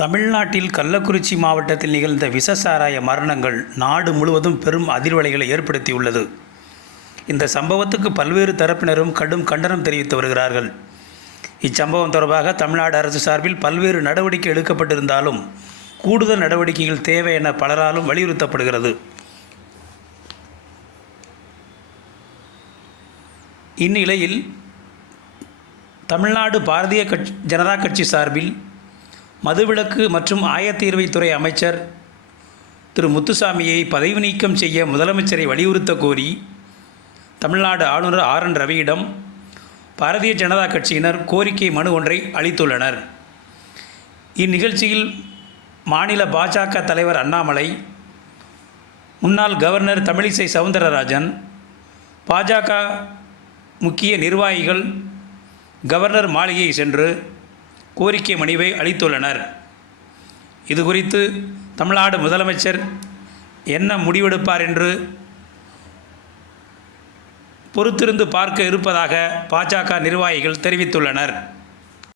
தமிழ்நாட்டில் கள்ளக்குறிச்சி மாவட்டத்தில் நிகழ்ந்த விஷசாராய மரணங்கள் நாடு முழுவதும் பெரும் அதிர்வலைகளை ஏற்படுத்தியுள்ளது. இந்த சம்பவத்துக்கு பல்வேறு தரப்பினரும் கடும் கண்டனம் தெரிவித்து வருகிறார்கள். இச்சம்பவம் தொடர்பாக தமிழ்நாடு அரசு சார்பில் பல்வேறு நடவடிக்கை எடுக்கப்பட்டிருந்தாலும் கூடுதல் நடவடிக்கைகள் தேவை என பலராலும் வலியுறுத்தப்படுகிறது. இந்நிலையில் தமிழ்நாடு பாரதிய கட்சி ஜனதா கட்சி சார்பில் மதுவிலக்கு மற்றும் ஆயத்தீர்வைத்துறை அமைச்சர் திரு முத்துசாமியை பதவி நீக்கம் செய்ய முதலமைச்சரை வலியுறுத்த கோரி தமிழ்நாடு ஆளுநர் ஆர் என் ரவியிடம் பாரதிய ஜனதா கட்சியினர் கோரிக்கை மனு ஒன்றை அளித்துள்ளனர். இந்நிகழ்ச்சியில் மாநில பாஜக தலைவர் அண்ணாமலை முன்னாள் கவர்னர் தமிழிசை சவுந்தரராஜன் பாஜக முக்கிய நிர்வாகிகள் கவர்னர் மாளிகை சென்று கோரிக்கை மனுவை அளித்துள்ளனர். இது குறித்து தமிழ்நாடு முதலமைச்சர் என்ன முடிவெடுப்பார் என்று பொறுத்திருந்து பார்க்க இருப்பதாக பாஜக நிர்வாகிகள் தெரிவித்துள்ளனர்.